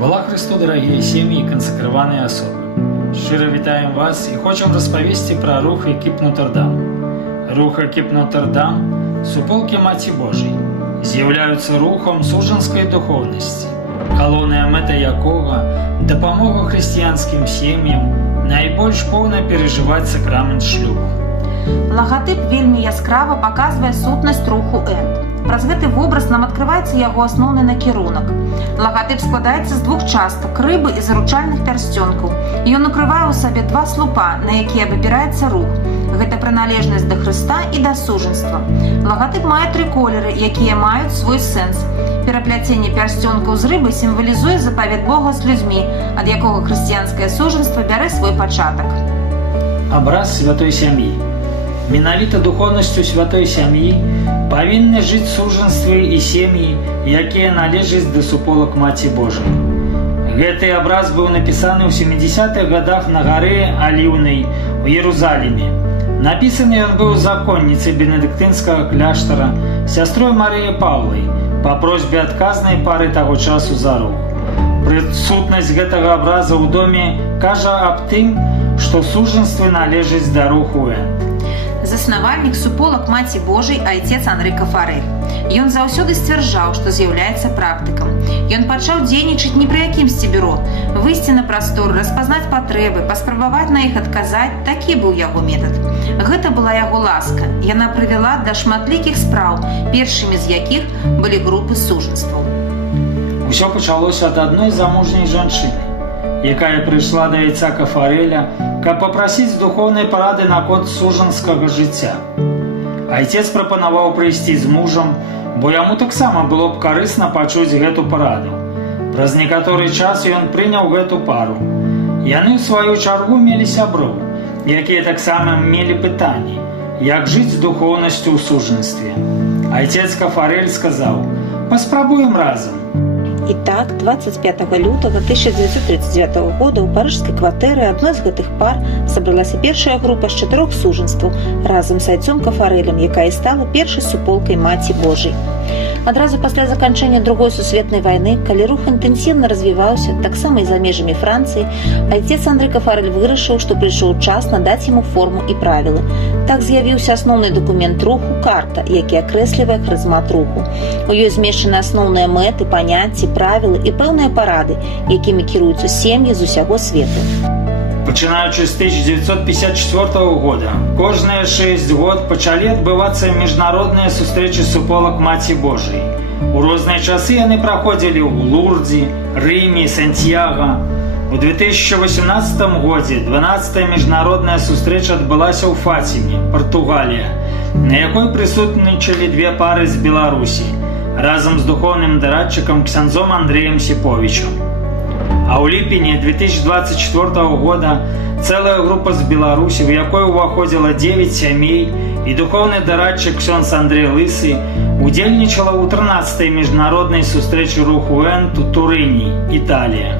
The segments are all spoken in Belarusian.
Хвала Христу, дорогие семьи и консекрованные особы! Щиро вітаем вас и хочем распавесці пра рух Екіп Нотр-Дам. Рух Екіп Нотр-Дам – суполкі Маці Божай, з'яўляюцца рухом сужанскай духовнасці, галоўная мэта якога – дапамога хрысціянскім сем'ям найбольш поўна перажываць сакрамент шлюбу. Лагатып вельмі яскрава паказвае сутнасць руху «Энд». Праз гэты вобраз нам адкрываецца яго асноўны накірунак. Лагатып складаецца з двух частак – рыбы і заручальных пярсцёнкаў. Ён укрывае ў сабе два слупа, на якія выбіраецца рух. Гэта прыналежнасць да Хрыста і да сужанства. Лагатып мае тры колеры, якія маюць свой сэнс. Перапляценне пярсцёнкаў з рыбы сімвалізуе запавет Бога з людзьмі, ад якога хрысціянскае сужанства бярэ свой пачатак. Абраз святой сям'і. Менавіта духовнасцю святой сям'і павінны жыць сужанствы і сем'і, якія належаць да суполак Маці Божай. Гэты абраз быў напісаны ў 70-х гадах на гары Аліўнай у Єрусаліме. Напісаны ён быў законніцай бенедыктынскага кляштара, сястрой Марыі Паўлай, па просьбе адказнай пары таго часу за рух. Прысутнасць гэтага абраза ў доме кажа аб тым, што сужанствы належаць да руху «Энд». Заснавальнік суполак Маці Божай айцец Анры Кафарэль. Ён заўсёды сцвярджаў, што з'яўляецца практыкам. Ён пачаў дзейнічаць не пры якімсьці бюро. Выйсці на прастор, распазнаць патрэбы, паспрабаваць на іх адказаць – такі быў яго метад. Гэта была яго ласка. Яна прывяла да шматлікіх спраў, першымі з якіх былі групы сужанстваў. Усё пачалося ад адной замужняй жанчыны, якая прыйшла да айца Кафарэля, каб папрасіць духоўнай парады наконт сужанскага жыцця. Айцец прапанаваў прыйсці з мужам, бо яму таксама было б карысна пачуць гэту параду. Праз некаторы час ён прыняў гэту пару. Яны, ў сваю чаргу, мелі сяброў, якія таксама мелі пытанні, як жыць з духоўнасцю ў сужанстве. Айцец Кафарэль сказаў: «Паспрабуем разам». Итак, 25 лютага 1939 года ў парыжскай кватэры адной з гэтых пар сабралася першая група з 4 сужанстваў разам з айцом Кафарэлем, якая стала першай суполкай Маці Божай. Адразу пасля заканчэння Другой сусветнай вайны, калі рух інтэнсіўна развіваўся, таксама і за межамі Францыі, айцец Андры Кафарэль вырашыў, што прыйшоў час надаць яму форму і правілы. Так з'явіўся асноўны дакумент руху – карта, які акрэслівае харызмат руху. У ёй змешчаны асноўныя мэты, паняцці, правілы і пэўныя парады, якімі кіруюцца сем'і з усяго свету. Пачынаючы з 1954 года, кожныя 6 год пачалі адбывацца міжнародныя сустрэчы суполак Маці Божай. У розныя часы яны праходзілі ў Лурдзе, Рыме, Сантьяга. У 2018 годзе 12-я міжнародная сустрэча адбылася ў Фаціме, Партугалія, на якой прысутнічалі две пары з Беларусі, разам з духоўным дарадчыкам ксяндзом Андрэем Сіповічам. А ў ліпені 2024 года цэлая група з Беларусі, у якой уваходзіла 9 сямей, і духоўны дарадчык ксёндз Андрэй Лысы удзельнічала ў 13-й міжнароднай сустрэчы руху «Энд» у Турыні, Італія.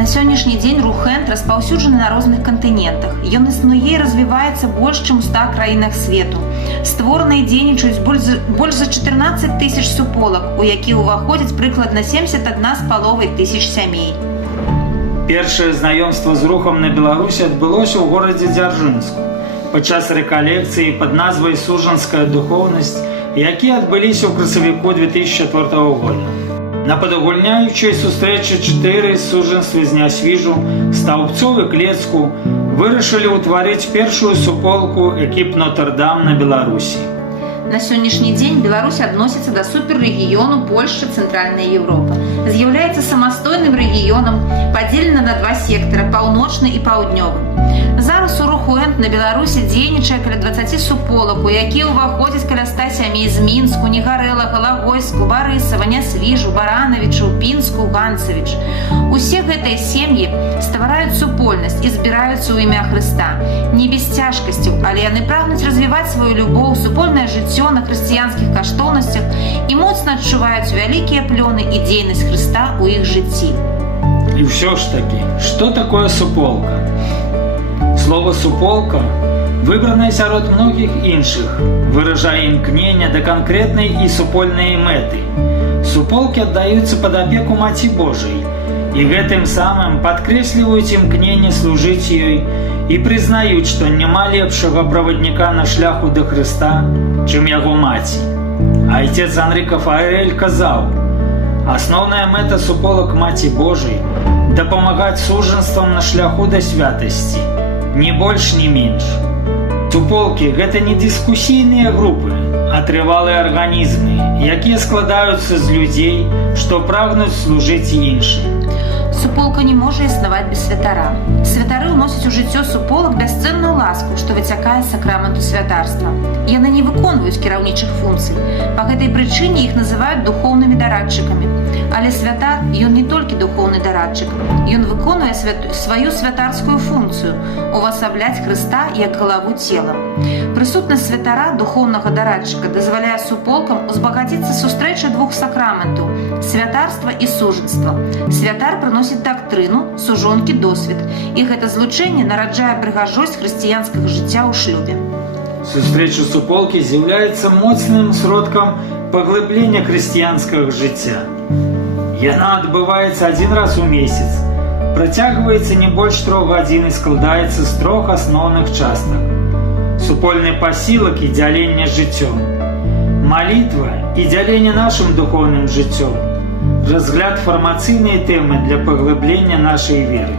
На сённяшні дзень рух «Энд» распаўсюджаны на розных кантынентах. Ён існуе і развіваецца больш чым у 100 краінах свету. Створаны і дзейнічаюць больш за 14 тысяч суполак, у які ўваходзяць прыкладна 71,5 тысяч сямей. Першае знаёмства з рухам на Беларусі адбылося ў горадзе Дзяржынску падчас рэкалекцыі пад назвай «Сужанская духовнасць», якія адбыліся ў красавіку 2004 года. На падагульняючай сустрэчы 4 сужанствы з Нясвіжу, Стаўбцоў і Клецку вырашылі ўтварыць першую суполку Екіп Нотр-Дам на Беларусі. На сённяшні дзень Беларусь адносіцца да суперрэгіёну Польшча, Цэнтральная Еўропа. З'яўляецца самастойным рэгіёнам, падзелена на два сектара – паўночны і паўднёвы. Зараз у руху «Энд» на Беларусі дзейнічае каля 20 суполак, у якія ўваходзяць каля 100 сямей з Мінску, Негарэла, Галагойску, Барысава, Нясвіжу, Баранавічу, Пінску, Ганцавіч. Усе гэтыя сем'і ствараюць супольнасць і збіраюцца ў імя Хрыста. Не без цяжкасцяў, але яны прагнуць развіваць сваю любоў, супольнае жыццё на хрысціянскіх каштоўнасцях і моцна адчуваюць вялікія плёны і дзейнасць Хрыста ў іх жыцці. І ўсё ж такі, што такое суполка? Слово «суполка», выбранное сярод многіх іншых, выражае імкнення да канкрэтнай і супольнай мэты. суполкі аддаюцца пад апеку Маці Божай і гэтым самым падкрэсліваюць імкненне служыць ёй і прызнаюць, што няма лепшага правадніка на шляху да Хрыста, чым яго маці. Айцец Анрыка Фарэль казаў: «Асноўная мэта суполак Маці Божай – дапамагаць сужанствам на шляху да святасці, ні больш, ні менш». Суполкі – гэта не дыскусійныя групы, а трывалыя арганізмы, якія складаюцца з людзей, што прагнуць служыць іншым. Суполка не можа існаваць без святара. Святары ўносяць у жыццё суполак бясцэнную ласку, што выцякае з сакраменту святарства. Яны не выконваюць кіраўнічых функцый. Па гэтай прычыне іх называюць духоўнымі дарадчыкамі. Але святар, ён не толькі духоўны дарадчык. Ён выконуе сваю святарскую функцыю – увасабляць Хрыста як галаву цела. Прысутнасць святара, духоўнага дарадчыка, дазваляе суполкам узбагаціцца сустрэчай двух сакраментаў – святарства і сужанства. Святар прыносіць дактрыну, сужонкі – досвед. І гэта злучэнне нараджае прыгажосць хрысціянскага жыцця ў шлюбе. Сустрэча суполкі з'яўляецца моцным сродкам паглыблення хрысціянскага жыцця. Яна адбываецца адзін раз у месяц, працягваецца не больш 3 гадзін і складаецца з 3 асноўных частак: супольны пасілак і дзяленне жыццём, малітва і дзяленне нашым духоўным жыццём, разгляд фармацыйнай тэмы для паглыблення нашай веры.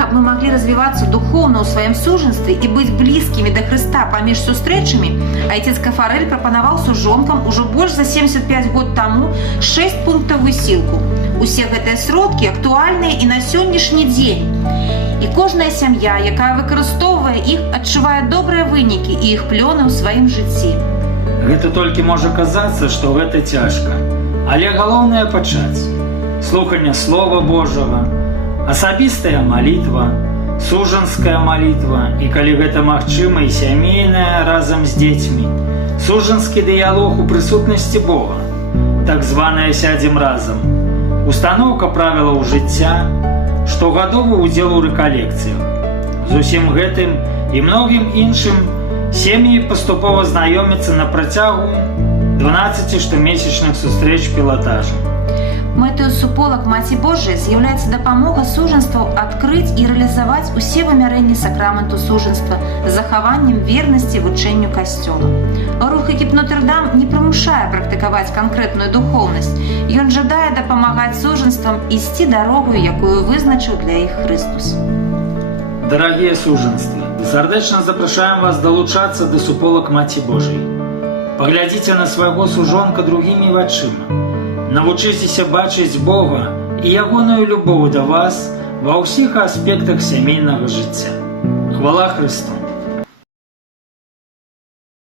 Каб мы маглі развівацца духоўна ў сваім сужанстве і быць блізкімі да Хрыста паміж сустрэчамі, айцец Кафарэль прапанаваў сужонкам ужо больш за 75 год таму 6 пунктаў высілку. Усе гэтыя сродкі актуальныя і на сённяшні дзень. І кожная сям'я, якая выкарыстоўвае іх, адчувае добрыя вынікі і іх плёны ў сваім жыцці. Гэта толькі можа казацца, што гэта цяжка. Але галоўнае пачаць. Слуханне Слова Божага, асабістая малітва, сужанская малітва і, калі гэта магчыма, і сямейная разам з дзецьмі, сужанскі дыялог у прысутнасці Бога, так званае «сядзем разам», устаноўка правілаў жыцця, штогадовы ўдзел у рэкалекцыях. З усім гэтым і многім іншым сем'і паступова знаёмяцца на працягу 12 штомесячных сустрэч пілатажа. Мэтаю суполак Маці Божай з'яўляецца дапамога сужанстваў адкрыць і рэалізаваць усе вымярэнні сакраменту сужанства з захаваннем вернасці вучэнню Касцёла. Рух Экіп Нотр-Дам не прымушае практыкаваць канкрэтную духоўнасць. Ён жадае дапамагаць сужанствам ісці дарогаю, якую вызначыў для іх Хрыстус. Дарагія сужанствы, сардэчна запрашаем вас далучацца да суполак Маці Божай. Паглядзіце на свайго сужонка другімі вачыма. Навучыцеся бачыць Бога і ягоную любоў да вас ва ўсіх аспектах сямейнага жыцця. Хвала Хрысту!